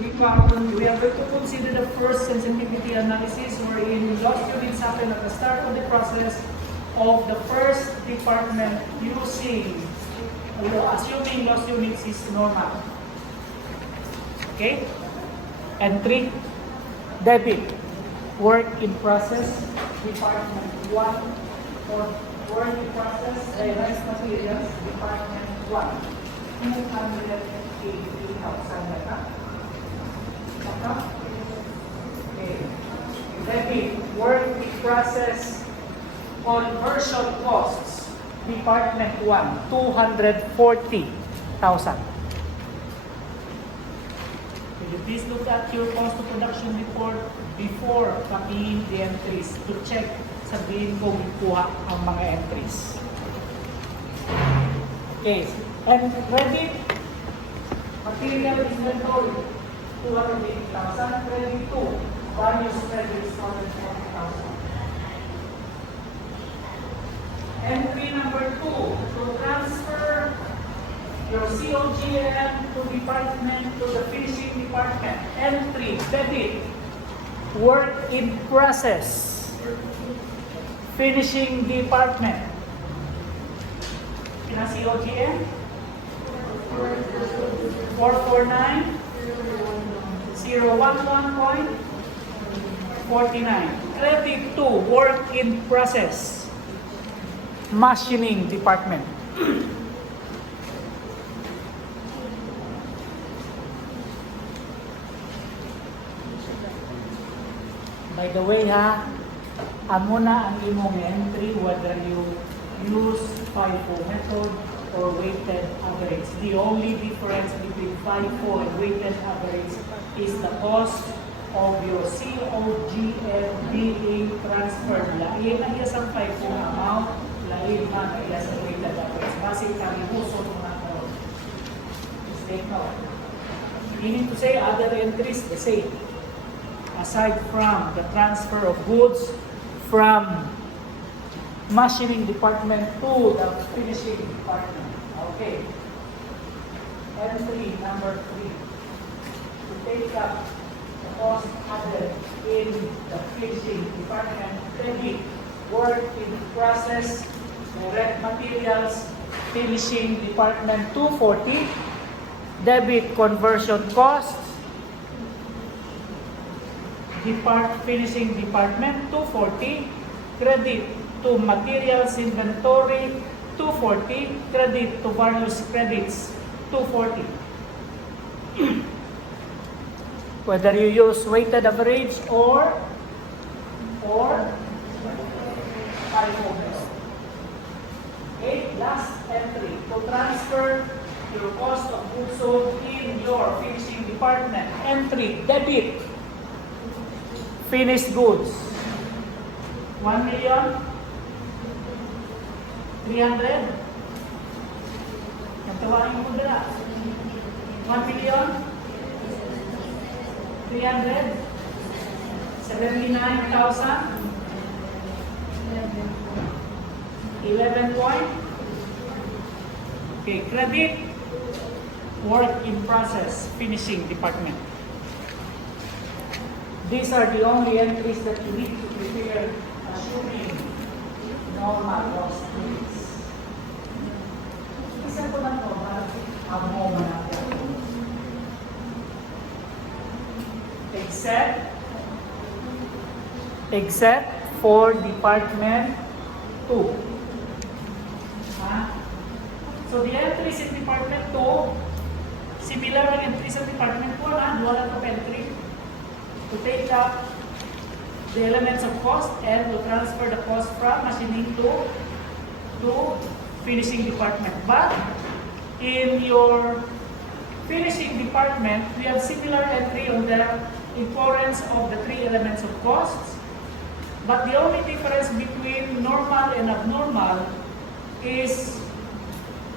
we are going to consider the first sensitivity analysis wherein lost units happen at the start of the process of the first department using, assuming lost units is normal. Okay? And 3, debit, work in process, department 1, or work in process, rice materials, department 1. 280,000. Okay. Debit, work in process, conversion costs, department 1, 240,000. Will you please look at your cost of production report before copying the entries to check sabihin ko kuha ang mga entries. Okay, and credit, material inventory, 280,000, credit 2, values credits, 140,000. Entry number 2, to transfer your COGM to department, to the finishing department. Entry, debit, work in process, finishing department. Kina COGM? 449 011.49. Credit 2, work in process, machining department. By the way ha, amo na ang imong entry whether you use FIFO method or weighted average. The only difference between FIFO and weighted average is the cost of your COGM being transferred. Lain na iya sa FIFO amount, lain na iya sa weighted average. Basic kalimuso mo na ito. Mistake no. Meaning to say, other entries the same. Aside from the transfer of goods from machining department to the finishing department. Okay. Entry number 3. To take up the cost added in the finishing department, credit, work in process, direct materials, finishing department 240, debit conversion cost, finishing department 240, credit to materials inventory 240, credit to various credits 240. Whether you use weighted average or FIFO method. Okay, last entry, to transfer your cost of goods sold in your finishing department. Entry, debit, finished goods, 1,300,000. Nagtawagin mo dala. 1,379,000. 11 point. Okay, credit, work in process, finishing department. These are the only entries that you need to prepare, assuming normal loss units. Isa ko na normal, ang moment natin. Except for department 2. So the entries in department 2, similar ang entries in department 1, dual of entry. To take up the elements of cost and to transfer the cost from machining to finishing department. But in your finishing department, we have similar entry on the occurrence of the 3 elements of costs. But the only difference between normal and abnormal is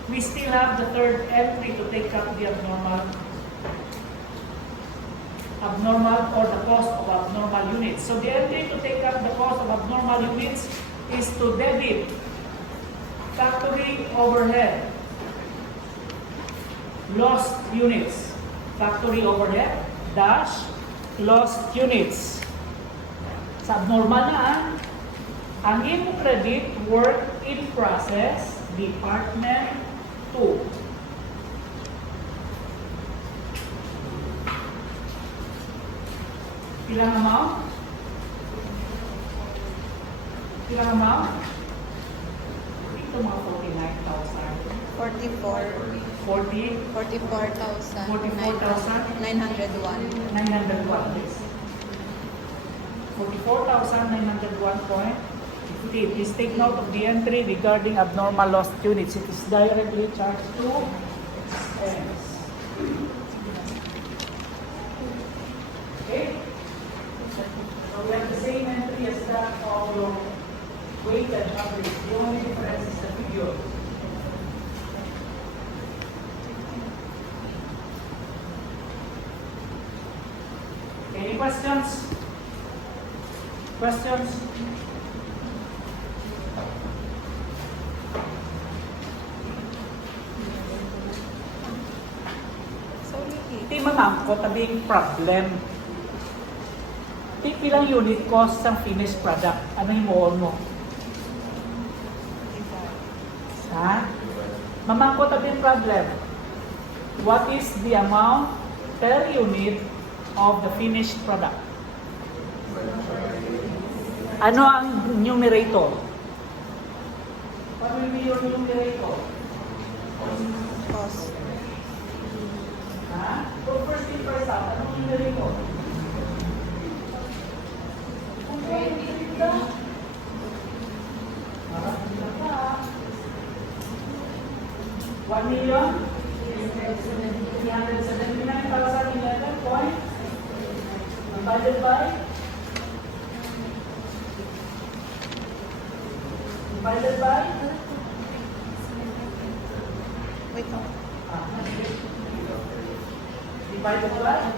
we still have the 3rd entry to take up the abnormal or the cost of abnormal units. So the entry to take up the cost of abnormal units is to debit factory overhead, lost units, factory overhead, dash lost units. Sa abnormal na ang imo credit work in process department 2. Ilang amount? Ilang amount? Ito mga 49,000. 44. 40? 44,000. 44,000? 901. 901, please. 44,901.50. Please take note of the entry regarding abnormal lost units. It is directly charged to expense. Okay? So we have the same entry as that of your weighted average. The only difference is the figure. Any questions? Questions? So, Liki. Iti mamangko tabing problem. Iti ilang unit cost ang finished product. Ano yung mo? Ha? Mamangko tabing problem. What is the amount per unit of the finished product? Ano ang numerator? Ano yung numerator? Cost. Ha? So first thing first out, anong numerator? $1,379,011 point divided by Wait lang. divided by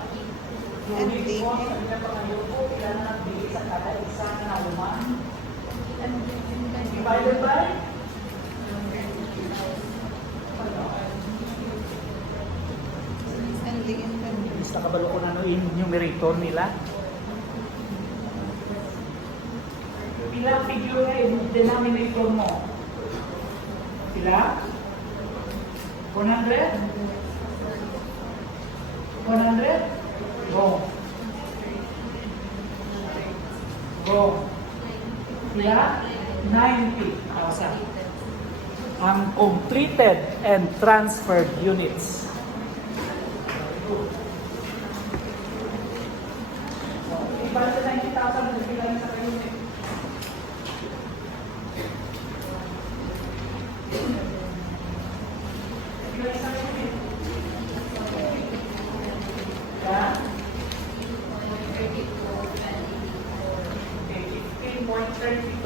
And unit cost ang pinapakayo po ilan ang bigay sa kada isa na naluman divided by And the inventory. Basta kabalo ko na yung numerator nila. Pila figure na yung denominator mo? Pila? 100? 100? Go. Go. Pila? 90,000. Ang completed and transferred units. Para sa 90,000 na bilang sa unit. Bilang sa unit. Yeah? Okay, 15.32.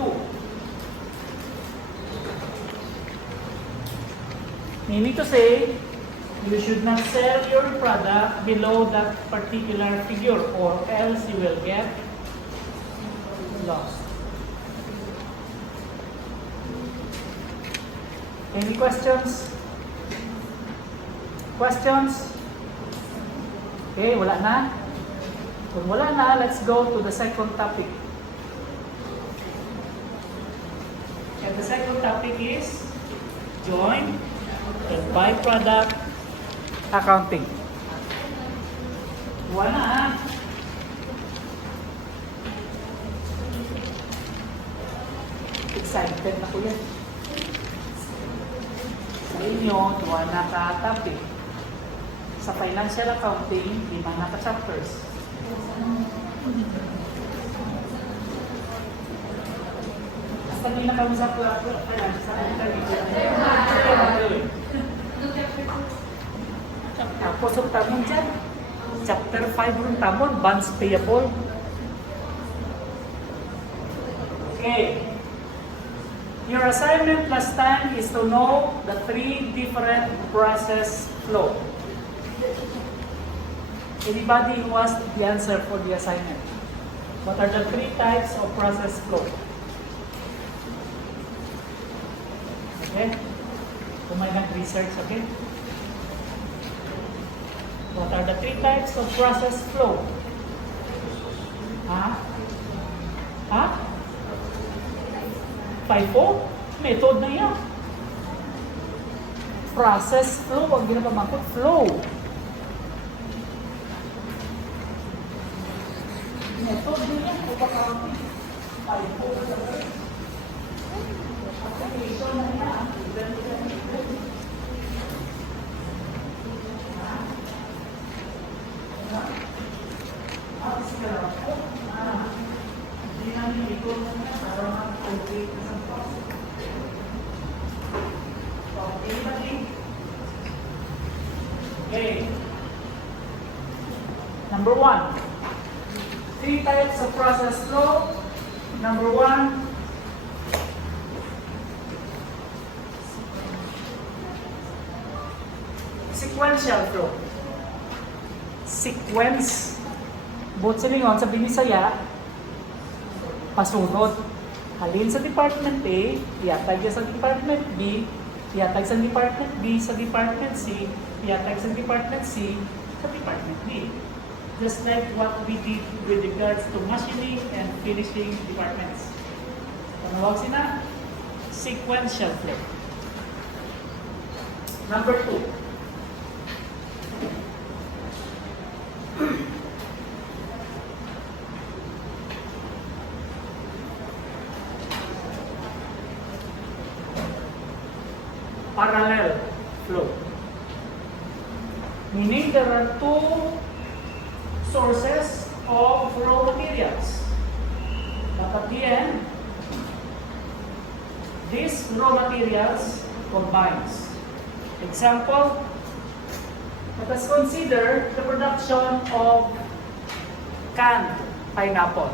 Meaning to say, you should not sell your product below that particular figure or else you will get lost. Any questions? Questions? Okay, wala na? Kung wala na, let's go to the second topic. And the second topic is joint and byproduct accounting. Wala. Excited na ko yan. Sa inyo, duwa na ka-topic. Sa financial accounting, 5 na ka-chapters. Basta hindi na kami sa financial accounting. Tapos ang tamon dyan, chapter 5 ng tamon, bonds payable. Okay. Your assignment last time is to know the 3 different process flow. Anybody who has the answer for the assignment? What are the 3 types of process flow? Okay? Kung may nag-research, okay? What are the three types of process flow? Ha? Ha? FIFO? Method na yan. Process flow, ang ginapamangkot, flow. Method din yan, o baka FIFO. Application na yan. Okay. Number one, three types of process flow. Number one, sequential flow. Sequence. Both sa lingon, sa Binisaya, pasunod. Halin sa Department A, iatag sa Department B, iatag sa Department B, sa Department C, iatag sa Department C, sa Department D. Just like what we did with regards to machining and finishing departments. Panawag sina, sequential flow. Number two, parallel flow. Meaning there are two sources of raw materials. But at the end, these raw materials combines. Example, let us consider the production of canned pineapple.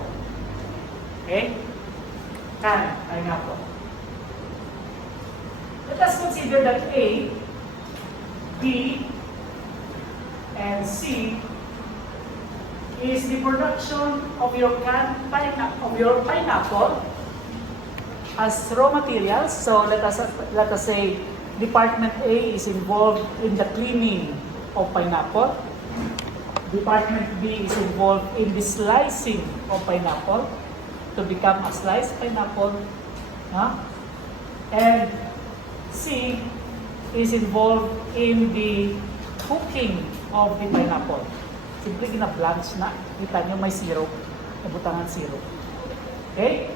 Okay? Canned pineapple. Let us consider that A, B, and C is the production of your pineapple as raw materials. So let us say Department A is involved in the cleaning of pineapple. Department B is involved in the slicing of pineapple to become a sliced pineapple. And C is involved in the cooking of the pineapple. Simple gina-blanch na. Kita nyo may syrup. Nabutangan syrup. Okay?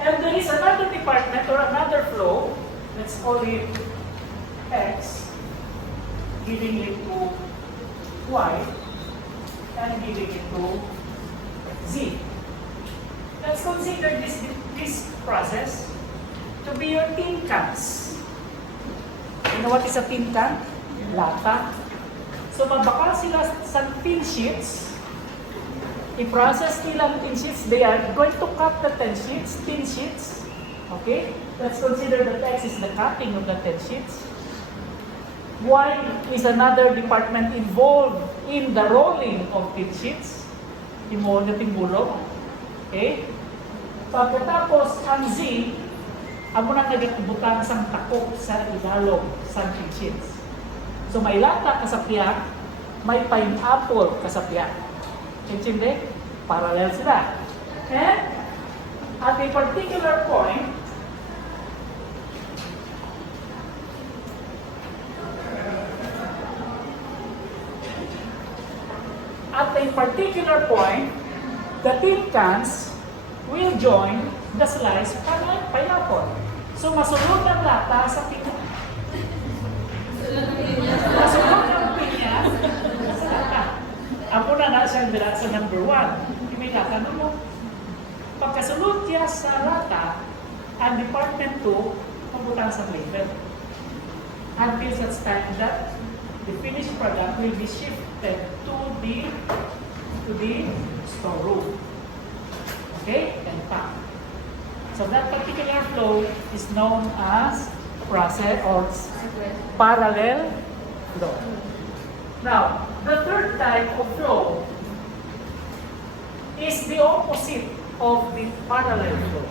And there is another department or another flow. Let's call it X, giving it to Y, and giving it to Z. Let's consider this process to be your tin cans. You know what is a tin can? Lata. So mabakal sila sa tin sheets. I-process nila ang tin sheets. They are going to cut the tin sheets. Okay? Let's consider that X is the cutting of the tin sheets. Y is another department involved in the rolling of tin sheets. Imo na timbulong. Okay? Pagkatapos, ang Z, amo na nagatubutan sang takok sa ilalog sa tin sheets. So may lata kasapiak, may pineapple kasapiak. Intindi? Parallel sila. And at a particular point, the tin cans will join the sliced pineapple. So masulod ang lata sa pinya. Masulod ang pinya sa lata. Ako na siya bilang sa number 1. May lata mo. Pagkasulod niya sa lata, ang department 2, pagbutan sa label. Until such time that the finished product will be shifted to the storeroom. Okay? And packed. So that particular flow is known as process or parallel flow. Now, the third type of flow is the opposite of the parallel flow.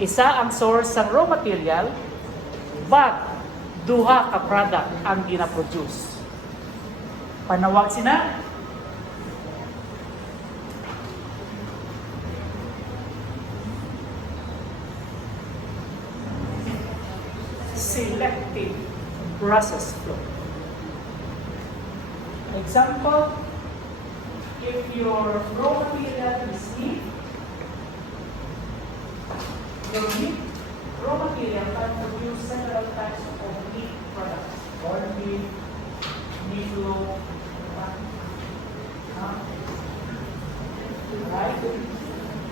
Isa ang source ng raw material, but duha ka product ang gina-produce. Panawag sina selective process flow. Example, if your raw material is meat, your meat raw material can produce several types of meat products. Corned beef, meatloaf, right?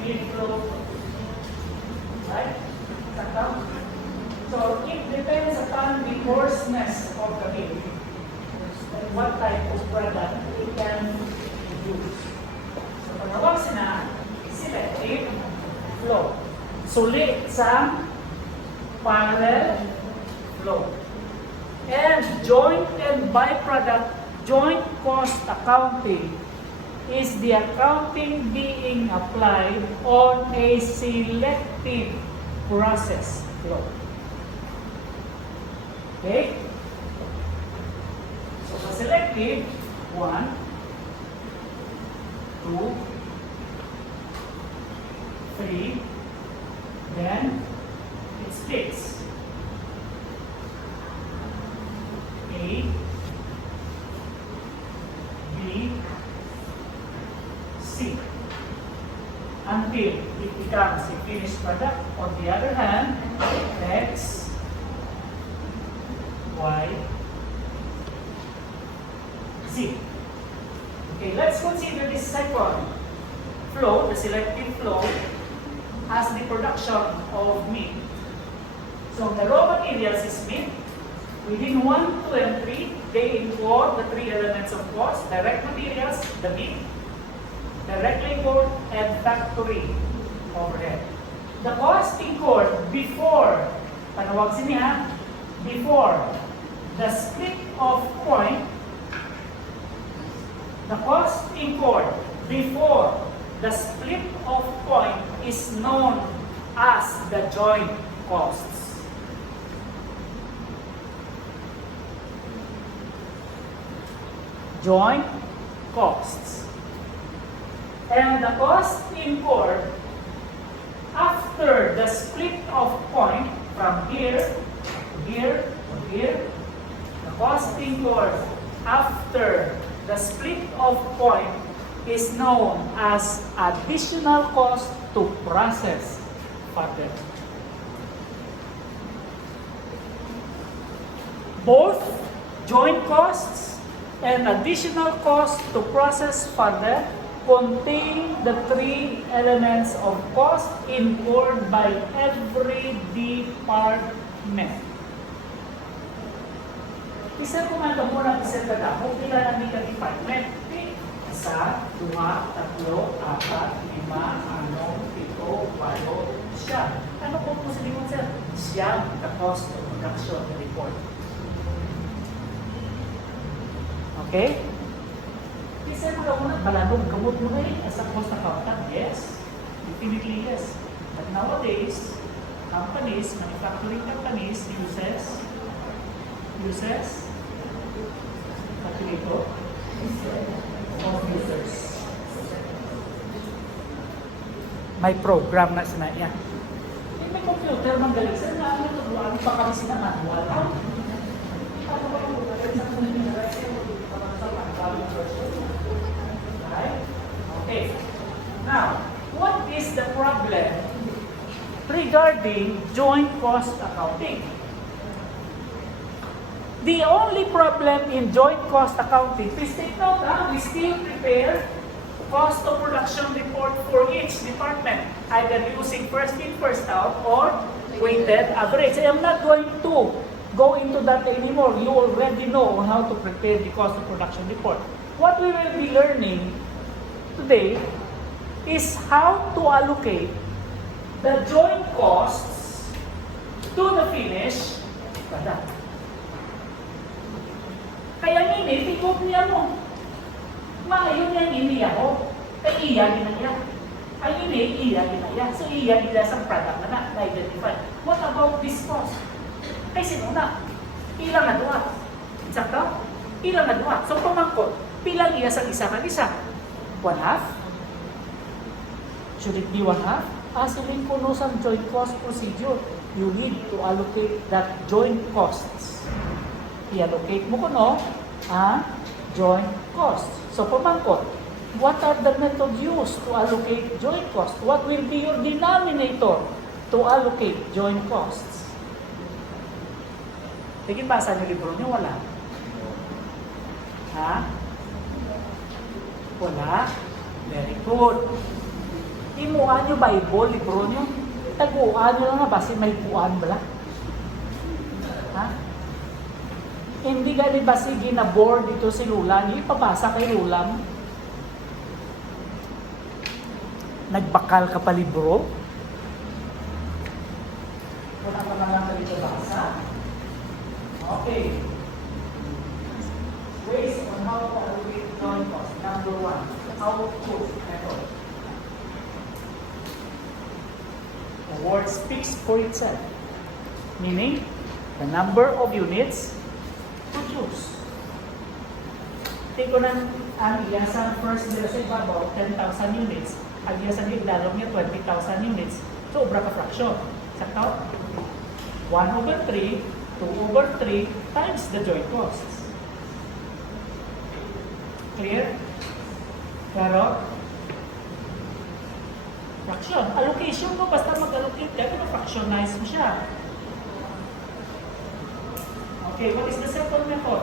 Meatloaf, right? So it depends upon the coarseness of the meat and what type of product it can produce. So panawag sina selective flow. Sulit sa parallel flow. And joint and byproduct, joint cost accounting is the accounting being applied on a selective process flow. Okay? So sa selective, 1, 2, 3, then it splits. A, B, C. Until it becomes a finished product. On the other hand, X, Y, Z. Okay, let's consider this second flow, the selective flow, as the production of meat. So the raw materials is meat. Within 1, 2, and 3, they include the 3 elements of cost: direct materials, the meat, direct labor, and factory overhead. The cost incurred before, panawag siniya, before the split of point, the cost incurred before the split of point is known as the joint costs. Joint costs. And the cost incurred after the split of point from here to here to here, the cost incurred after the split of point is known as additional cost to process further. Both joint costs and additional cost to process further contain the 3 elements of cost incurred by every department. Isa kumanda mo ng isang kadamo, pila na may ka-department. Isa, 2, 3, 4, 5, 6, 7, 8, 9. Ano po po sa limon, sir? Siyam the cost of production report. Okay? Kasi mga una, balanong gamot mo na as a cost accountant. Yes, definitely yes. But nowadays, companies, manufacturing companies uses calculator of users. May program na sila yan. May computer mang galing sir na ano pa kami sila manual. Okay. Now, what is the problem regarding joint cost accounting? The only problem in joint cost accounting, please take note, we still prepare cost of production report for each department, either using first in, first out, or weighted average. I am not going to go into that anymore. You already know how to prepare the cost of production report. What we will be learning today is how to allocate the joint costs to the finished product. Kaya nini, tigog niya mo. Mga yun yung iniya ko. Kaya iya ginaya. Ay ini, iya ginaya. So iya nila sa product na na-identify. What about this cost? Ay sino na? Ilang nga duwa? Sakto? Ilang nga duwa? So pamangkot, pilang iya sa isa kag isa? 1/2? Should it be 1/2? Asilin ko no sa joint cost procedure. You need to allocate that joint costs. I-allocate mo ko no, joint costs. So pamangkot, what are the method used to allocate joint costs? What will be your denominator to allocate joint costs? Tingin basa niyo libro niyo, wala? Ha? Wala? Very good. Imuan niyo Bible, libro niyo. Taguan niyo lang na basi may puan bala. Ha? Hindi gani basi ginabor dito si Lula. Hindi pabasa kay Lula. Nagbakal ka pa libro? Wala ka lang na dito basa? Okay. Ways on how to allocate joint cost. Number 1, output method. The word speaks for itself. Meaning, the number of units produced. Take ko ng ang iyasang first lesson about 10,000 units. Ang iyasang iglalong niya 20,000 units. So, obra ka fraction. Sakto? 1/3, 2/3 times the joint costs. Clear? Pero, fraction. Allocation mo, basta mag-allocate ka, fractionize mo siya. Okay, what is the second method?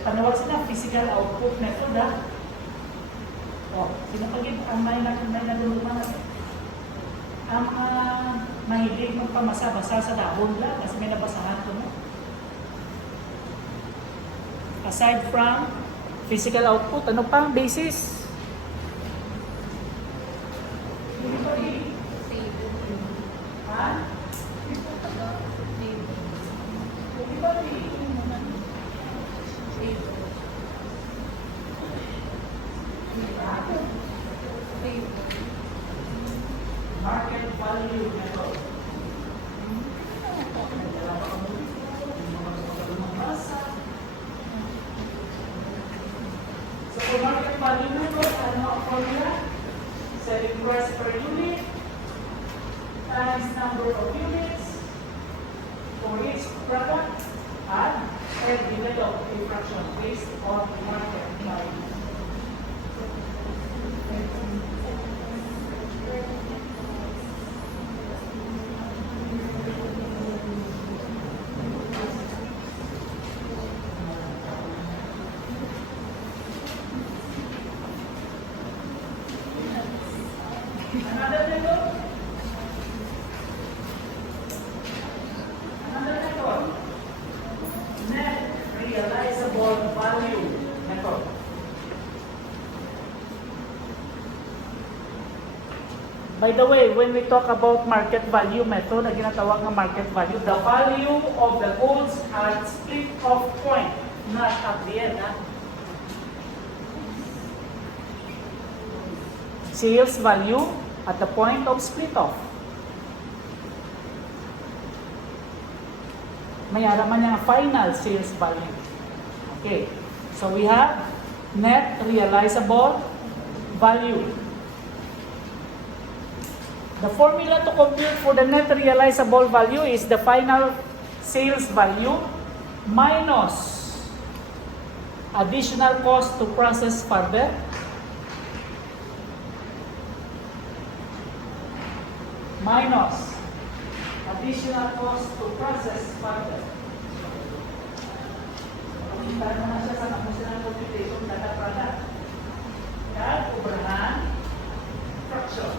Tanawag sila, physical output method, ha? O, sinapagin, ang may naluluman natin. Ang mahilig magpamasa-basa sa dahon lang kasi may nabasahan ko, no? Aside from physical output, ano pa ang basis? Hindi pa rin. Ha? Hindi pa rin. Market value method. So for market value method, ano ang formula? Selling price per unit times number of units for each product and develop a fraction based on the market value. Another method? Net realizable value method. By the way, when we talk about market value method, ang ginatawag ng market value, the value of the goods at split off point, not at the end. Sales value at the point of split off. Mayaraman yung final sales value. Okay. So we have net realizable value. The formula to compute for the net realizable value is the final sales value minus additional cost to process further minus additional cost to process further. Pagkita naman siya sa namusinang computation data product. Kaya obrahan fraction.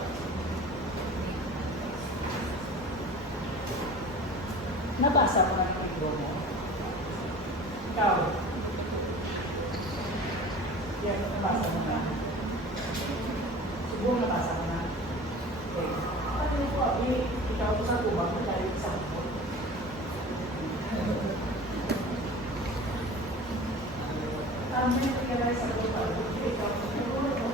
Nabasa mo na yung libro mo? Ikaw? Yan, nabasa mo na. Siguro nabasa mo na. Okay. Ano po, ikaw sa tubang mo dahil sa mo. May nangyari sa tubang mo, ikaw sa tubang mo.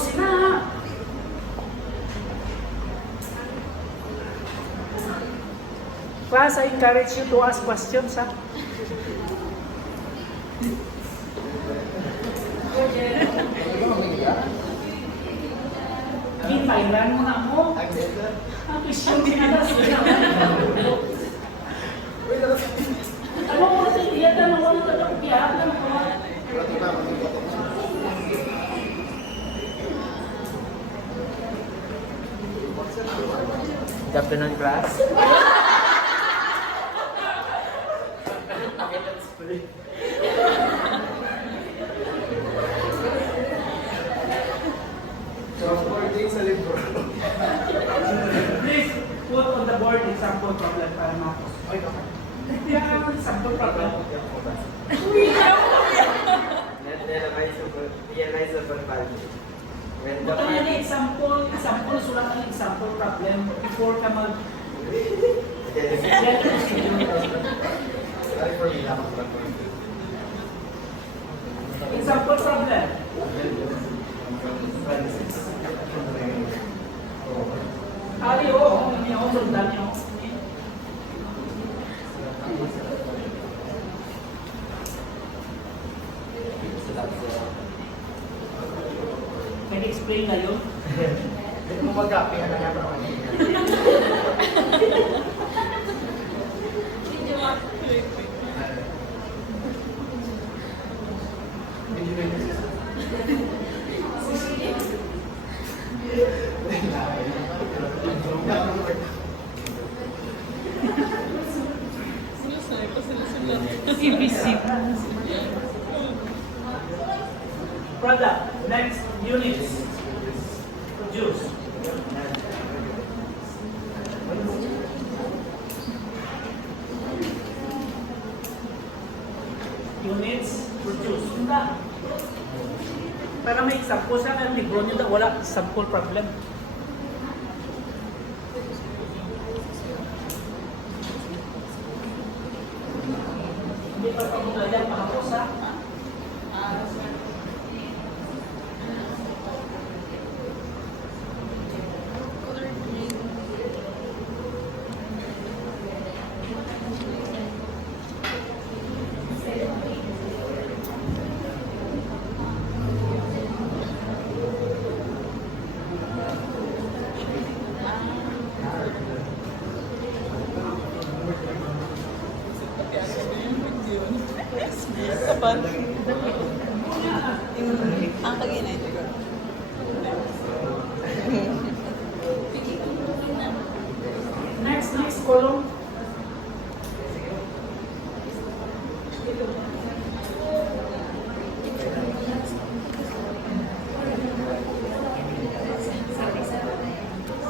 tapusin na. Class, I encourage you to ask questions, ha? Gipailan mo na mo. Ang question din na ano mo kasi iyatan ng walang tatapiyatan ko. Good afternoon, class. Transporting sa libro. Please put on the board example problem para mapos. Yeah, example problem. Realize the value. When the Bukan yan example, sulat ang example problem before ka mag... Sorry for me, lang. Example problem. Ali, oo, hindi ako sundan niyo. Can you explain na yun? Kung mag-copy, ano nga ba? CBC. Product. Next unit. Produce. Units. Produce. Hindi. Para may example sa ang libro nyo, wala sample problem. Hindi pa pagkakaya pakapos ha. Kapan? Ang kaginay. Next column.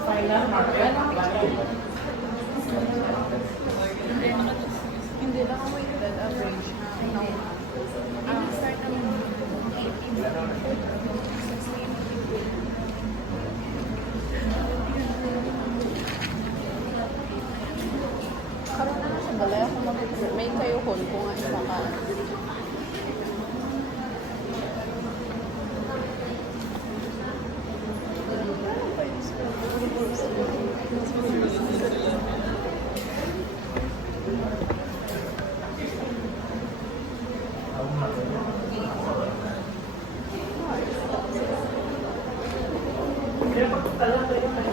Final market. Hindi lang ako weighted average. Ang start naman. Karoon na lang sa balay ako may kayo hall ko nga isa ka. Kaya pagkatala kayo kayo.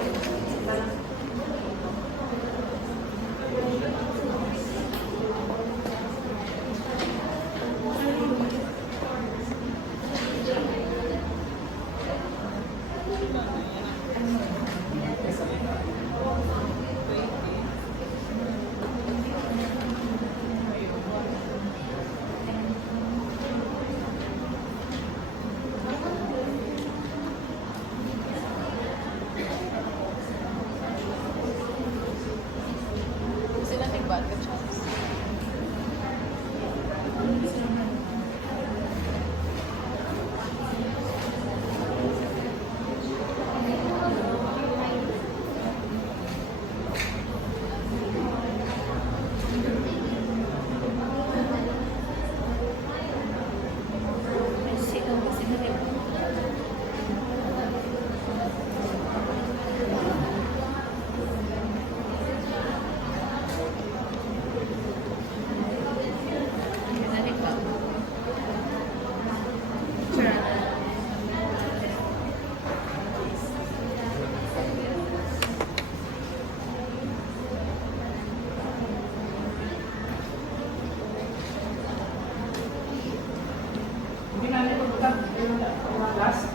Last?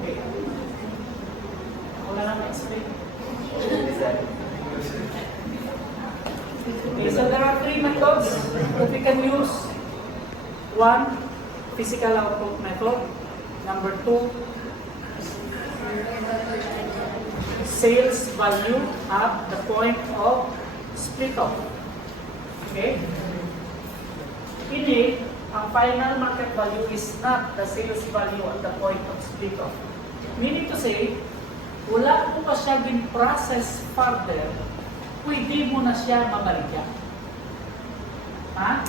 Okay. Wala nang explain. Okay, so there are three methods that we can use. One, physical output method. Number two, sales value at the point of split off. Okay? Ini, ang final market value is not the sales value at the point of split off. Meaning to say, wala po pa siya bin-process further, pwede mo na siya mamaligya. Ha?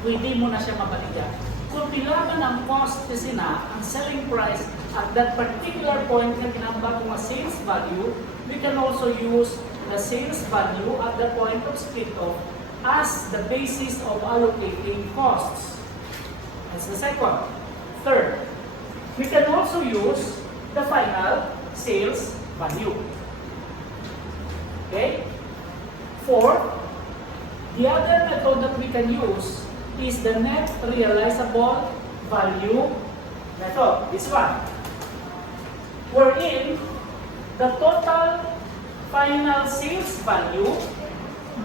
Pwede mo na siya mamaligya. Kung nilaban ang cost kasi na, ang selling price at that particular point na kinambag mo sales value, we can also use the sales value at the point of split off as the basis of allocating costs. That's the second. Third, we can also use the final sales value. Okay? Fourth, the other method that we can use is the net realizable value method. This one. Wherein the total final sales value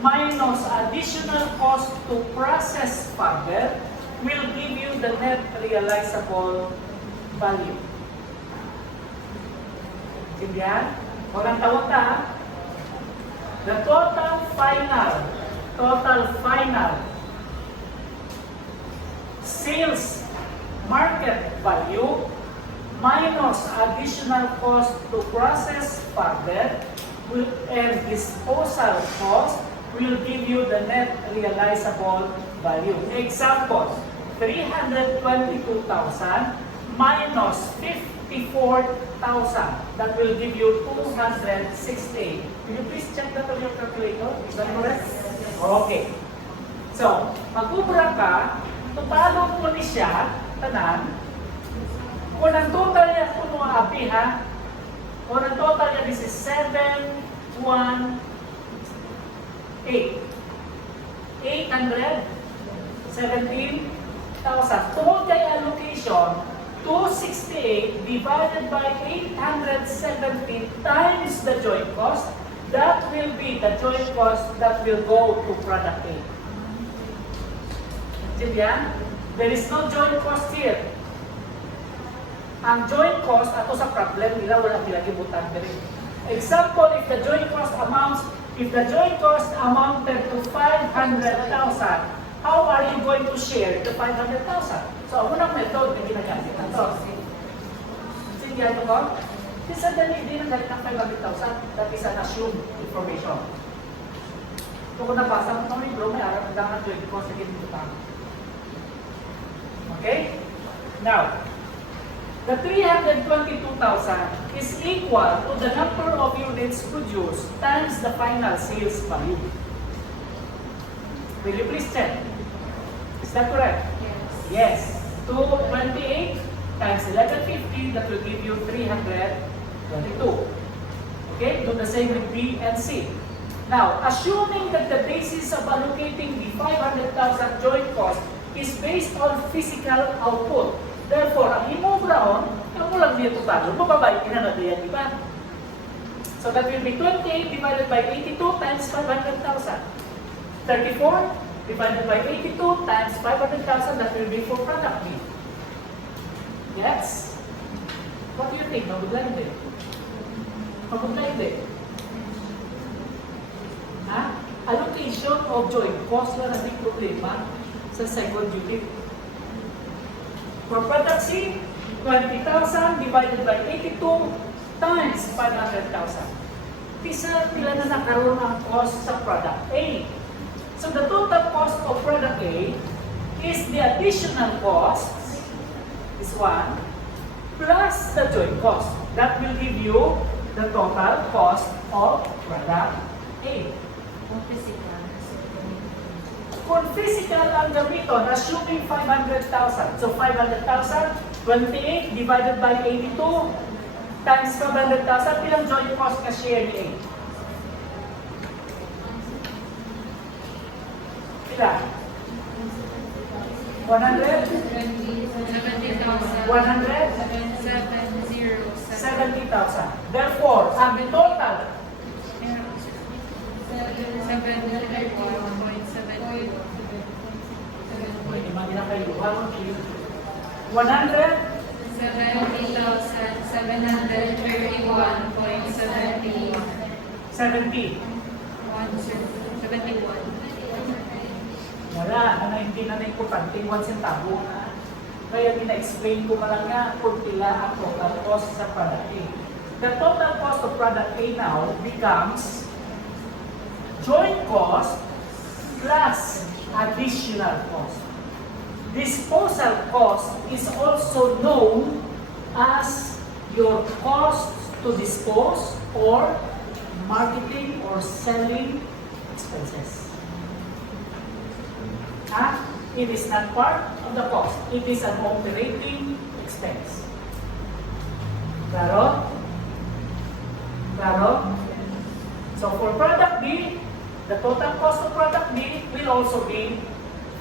minus additional cost to process further will give you the net realizable value. Intindihan? Walang tawag na. The total final sales market value minus additional cost to process further and disposal cost will give you the net realizable value. Example, 322,000 minus 54,000. That will give you 260. Will you please check that on your calculator? Is that correct? Okay. So, magkubra ka, tutalo mo ni siya, tanan, kung ang total niya kung mga api ha, kung ang total niya is 718. 817,000. Tungkol kay allocation, 268 divided by 817 times the joint cost, that will be the joint cost that will go to product A. Intindihan? There is no joint cost here. Ang joint cost, ato sa problem nila, wala gibutan diri. Example, if the joint cost amounted to 500,000, how are you going to share the 500,000? So, ang unang method na ginagamit na ito. Sindihan mo ko? Kasi dali, hindi na galit ng 500,000. That is an assumed information. So, kung nabasa mo itong libro, may araw ng dapat joint cost na ginitutang. Okay? Now, the 322,000 is equal to the number of units produced times the final sales value. Will you please check? Is that correct? Yes. 228 times 1150, that will give you 322. Okay? Do the same with B and C. Now, assuming that the basis of allocating the 500,000 joint cost is based on physical output. Therefore, ang imong brown, ang ulang niya total, mababay, kinanad yan, di ba? So that will be 28 divided by 82 times 500,000. 34 divided by 82 times 500,000, that will be for product B. Yes? What do you think? Mabudla hindi? Mabudla hindi? Ha? Allocation of joint cost na naging problema sa second unit. For product C, 20,000 divided by 82 times 500,000. Pila na nakaroon ang cost sa product A. So the total cost of product A is the additional costs, this one, plus the joint cost. That will give you the total cost of product A. Kung physical ang gamiton, assuming 500,000. So 500,000, 28 divided by 82 times 500,000, ilang joint cost na share ni A? Ilan? 100? 100? 70,000. Therefore, ang total, hindi man din kayo, 100? 70. Wala, hindi na importante, 1 centavo. Kaya ina-explain ko lang nga kung pila ang total cost sa product A. The total cost of product A now becomes joint cost plus additional cost. Disposal cost is also known as your cost to dispose or marketing or selling expenses. It is not part of the cost. It is an operating expense. Claro? Claro? So for product B, the total cost of product B will also be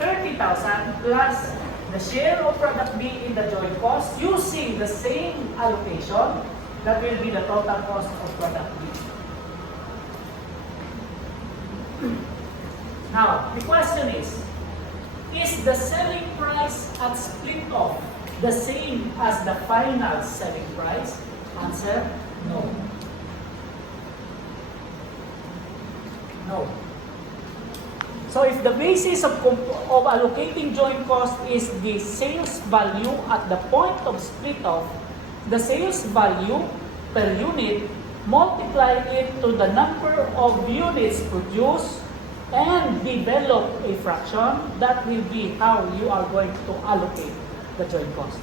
30,000 plus the share of product B in the joint cost using the same allocation. That will be the total cost of product B. Now, the question is the selling price at split off the same as the final selling price? Answer, no. No. So if the basis of allocating joint cost is the sales value at the point of split off, the sales value per unit, multiply it to the number of units produced and develop a fraction, that will be how you are going to allocate the joint costs.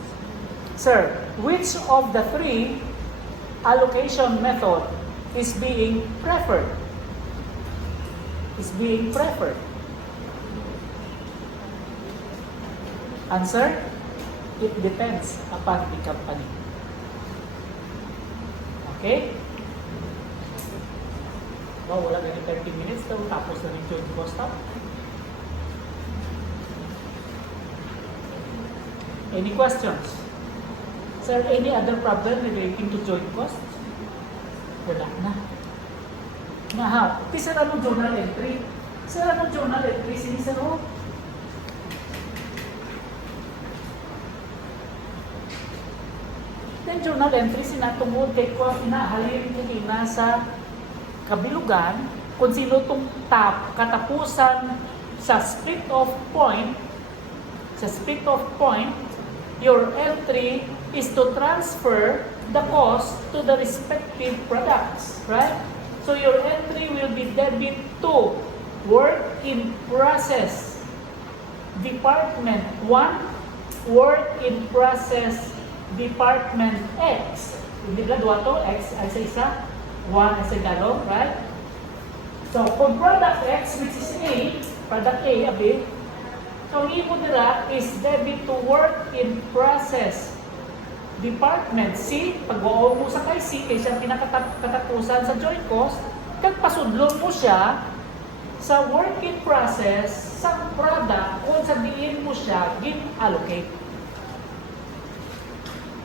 Sir, which of the three allocation method is being preferred? Is being preferred? Answer, it depends upon the company. Okay? Oh, wala ganyan 30 minutes daw, tapos na rin joint cost up. Any questions? Sir, any other problem relating to joint costs? Wala na. Nga, sir, anong journal entry? Sir, anong journal entry? Sige, sir, oh. Then journal entry, sinatungod kay ko, inahalin ko sa kabilugan, kung sino itong katapusan sa split off point, your entry is to transfer the cost to the respective products, right? So your entry will be debit to work in process department 1, work in process department X. Hindi ba dua to? X ay sa isa, 1 ay sa dalo, right? So kung product X, which is A, product A, abi, so ang imo nila is debit to work in process department C. Pag-uo mo sa kay C, kaya siya pinakatapusan sa joint cost, kagpasudlong mo siya sa work in process sa product kung sabihin mo siya gin-allocate.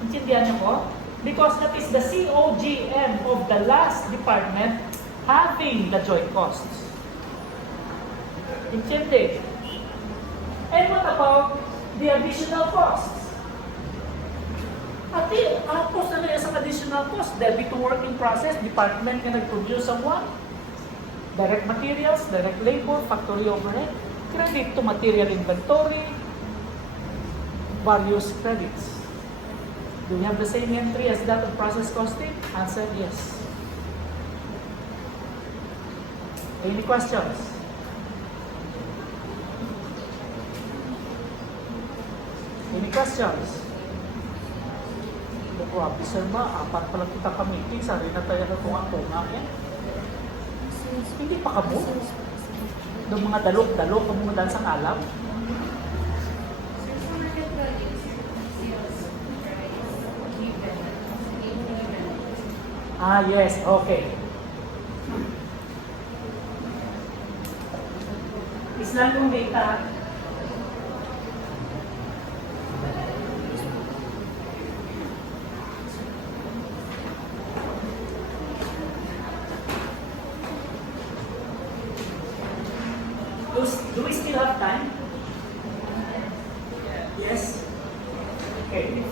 Intindihan niyo ko? Because that is the COGM of the last department having the joint costs. Intindi? And what about the additional costs? At ang cost na nila sa additional cost, debit to work in process, department na nag-produce of what? Direct materials, direct labor, factory overhead, credit to material inventory, various credits. Do we have the same entry as that of process costing? Answer, yes. Any questions? Any questions? Grabe sir ba, apat pala kita ka-meeting, sari na tayo na tunga-tunga eh. Hindi pa kamo? Doon mga dalok-dalok, kung mga dansang alam. Ah, yes, okay. Islandong data. Do we still have time? Yes? Okay.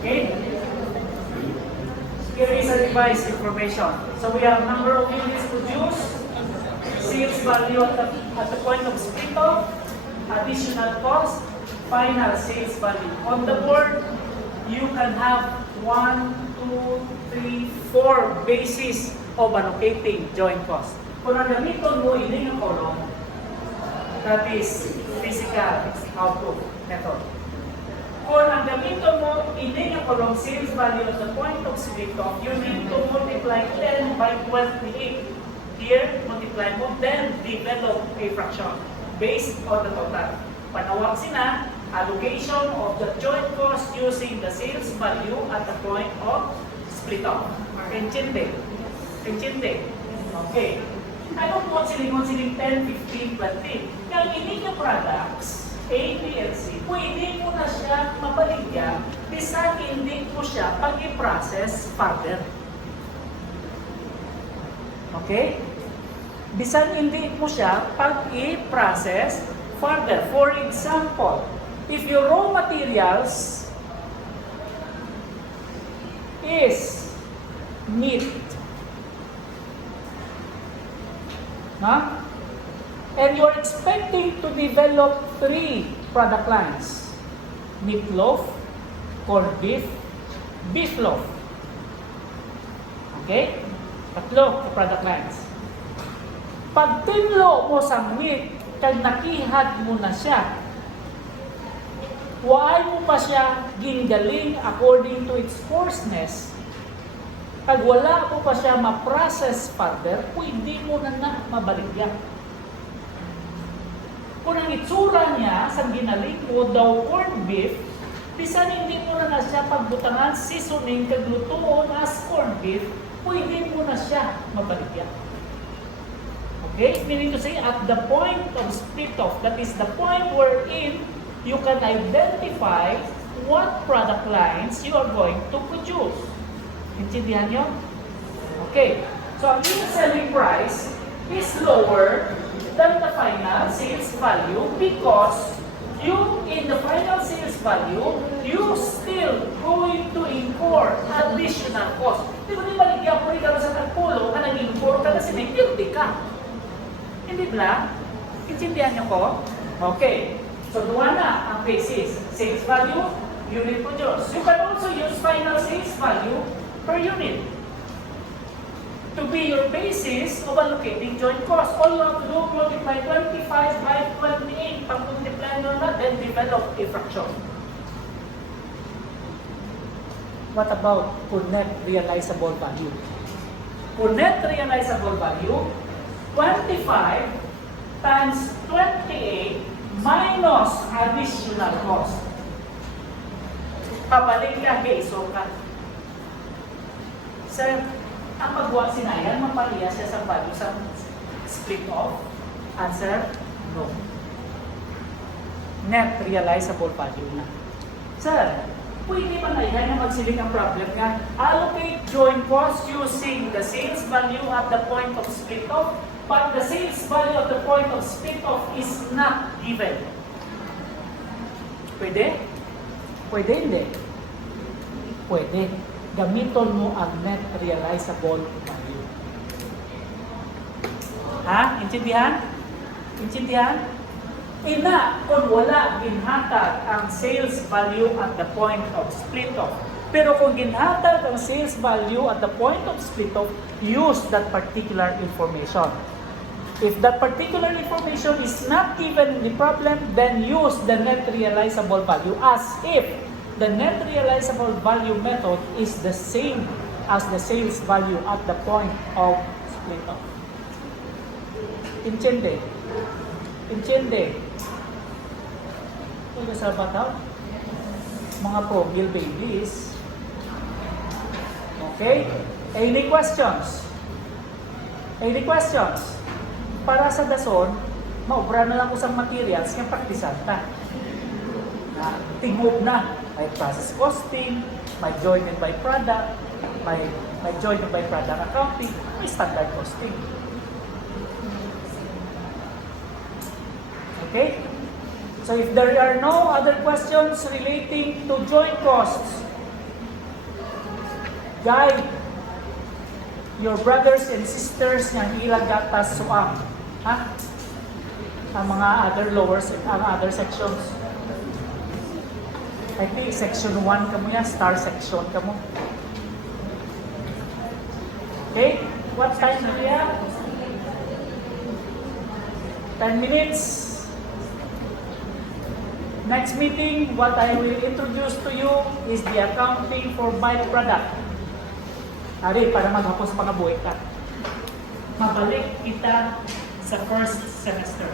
Okay? Here is a revised information. So we have number of units produced, sales value at the point of split off, additional cost, final sales value. On the board, you can have 1, 2, 3, 4 basis of allocating joint cost. Kung ang gamiton mo, hindi yung kolong, that is physical output method. Kung ang gamiton mo, hindi yung kolong sales value at the point of split off, you need to multiply 10 by 28. Here, multiply mo, then develop a fraction based on the total. Panawag sina, allocation of the joint cost using the sales value at the point of split off. Entende? Entende? Okay. Ano po siling 10, 15, 20? Yung inyong products, A, B, and C, pwede mo na siya mabaligyan bisan hindi mo siya pag-i-process further. Okay? Bisan hindi mo siya pag-i-process further. For example, if your raw materials is meat, and you're expecting to develop 3 product lines: meatloaf, corned beef, beef loaf. Okay? 3 product lines. Pag tinlo mo sa meat, kag nakihad mo na siya, waay mo pa siya gingaling according to its coarseness, pag wala mo pa siya ma-process further, pwede mo na mabaligyan. Kung ang itsura niya sa ginaling mo daw corned beef, bisan hindi mo na siya pagbutangan, seasoning, kaglutoon as corned beef, pwede mo na siya mabaligyan. Okay? Meaning to say, at the point of split off, that is the point wherein you can identify what product lines you are going to produce. Intindihan nyo? Okay. So, ang iyong selling price is lower than the final sales value because you, in the final sales value, you still going to incur additional cost. Di ba baligyan ko rin ka sa tagpulo ka nag-incur ka kasi may guilty ka. Hindi ba? Intindihan nyo ko? Okay. So, duwa na ang basis. Sales value, unit produced. You can also use final sales value per unit to be your basis of allocating joint cost. All you have to do, multiply 25 by 28. Pag-multiply nyo na, then develop a fraction. What about for net realizable value? For net realizable value, 25 times 28 minus additional cost. Pabalik ka, so ka. Sir, ang pagbuwang sinayan, mapaliya siya sa value sa split off? Answer, no. Net realizable value na. Sir, pwede ba na yan na magsiling ang problem nga? Allocate joint cost using the sales value at the point of split off. but the sales value at the point of split off is not given. Pwede? Pwede hindi? Pwede. Gamiton mo ang net realizable value. Ha? Intindihan? Intindihan? Ina, kung wala ginhatag ang sales value at the point of split off. Pero kung ginhatag ang sales value at the point of split off, use that particular information. If that particular information is not given in the problem, then use the net realizable value as if the net realizable value method is the same as the sales value at the point of split off. Intindi? Intindi? Ito sa bataw? Mga progil babies. Okay? Any questions? Any questions? Para sa dason, maubra na lang usang materials yung praktisan ta. Na, tingog na. May process costing, may joined by product, may joined by product accounting, may standard costing. Okay? So if there are no other questions relating to joint costs, guide your brothers and sisters ng ilang gatas suang. Ha? Ang mga other ang other sections. I think section 1 ka mo yan, star section ka mo. Okay? What time do we have? 10 minutes. Next meeting, what I will introduce to you is the accounting for byproduct. Ari, para maghapos pangabuhi ka. Mabalik kita sa first semester.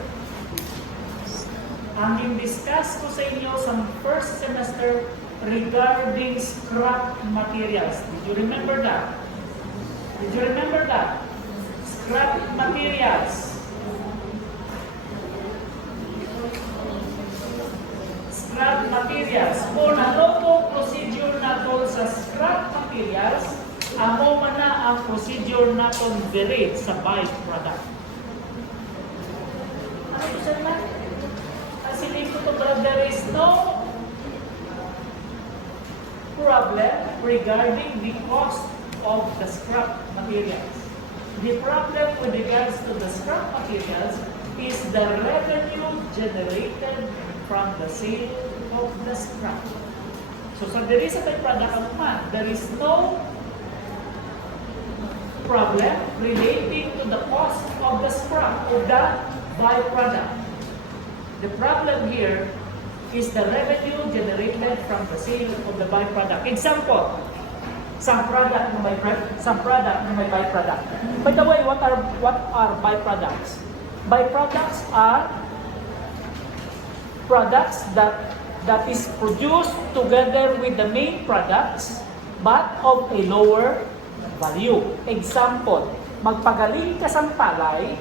Ang discuss ko sa inyo sa first semester regarding scrap materials. Did you remember that? Did you remember that? Scrap materials. Scrap materials. Kung ano po procedure natin sa scrap materials, amo man na ang procedure natin direct sa byproduct. Ano po siya na? Kasi dito to there is no problem regarding the cost of the scrap materials. The problem with regards to the scrap materials is the revenue generated from the sale of the scrap. So there is a byproduct man. There is no problem relating to the cost of the scrap of the byproduct. The problem here is the revenue generated from the sale of the byproduct. Example, some product na may byproduct. By the way, what are byproducts? Byproducts are products that is produced together with the main products but of a lower value. Example, magpagaling ka sang palay,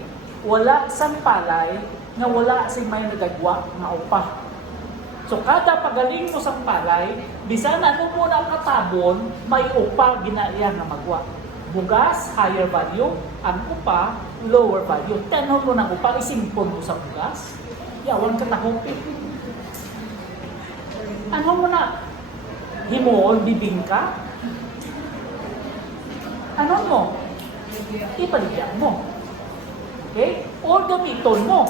wala sang palay nga wala si may nagagwa nga upa. So kada pagaling mo sang palay, bisan ano mo na katabon, may upa ginaya nga magwa. Bugas, higher value, ang upa, lower value. Tenon mo ng upa, isimpon mo sa bugas. Yawan ka tahong. Ano mo na? Himoon, bibing ka? Ano mo? Ipaligyan mo. Okay? O gamiton mo.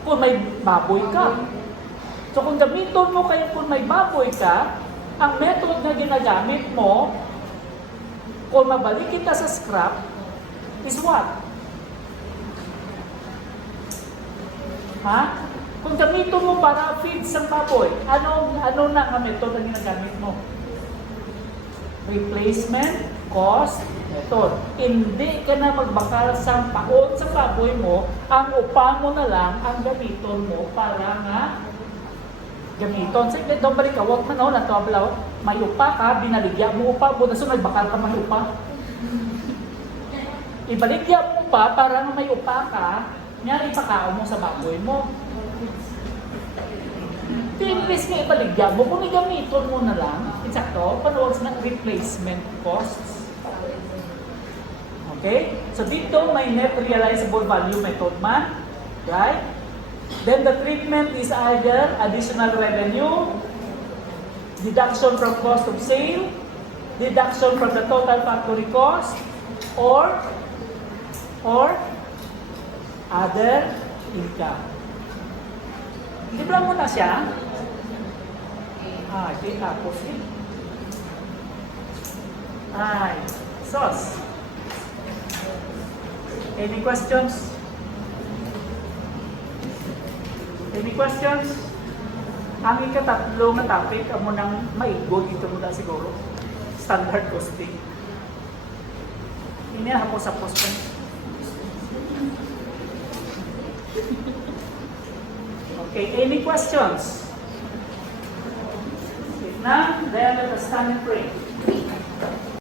Kung may baboy ka. So kung gamiton mo kayo kung may baboy ka, ang method na ginagamit mo, kung mabalik kita sa scrap, is what? Ha? Kung gamiton mo para feed sa baboy, ano na ang method na ginagamit mo? Replacement cost method. Hindi ka na magbakal sa paon sa baboy mo, ang upa mo na lang ang gamiton mo para nga gamiton. Sa so, doon balik ka, huwag man o, natawablaw, may upa ka, binaligya mo upa mo, so nagbakal ka may upa. Ibaligya mo upa para nga may upa ka, nga ipakao mo sa baboy mo. Tinis nga ibaligya mo, kung igamiton mo na lang, insakto, panood ng replacement costs. Okay? So dito may net realizable value method man. Right? Then the treatment is either additional revenue, deduction from cost of sale, deduction from the total factory cost, or other income. Libra mo na siya. Di tapos eh. Ay, sos. Any questions? Any questions? Ang ikatatlo na topic, amo nang maigod ito mo na siguro. Standard costing. Ini ako sa post. Okay, any questions? If not, then let us stand and pray.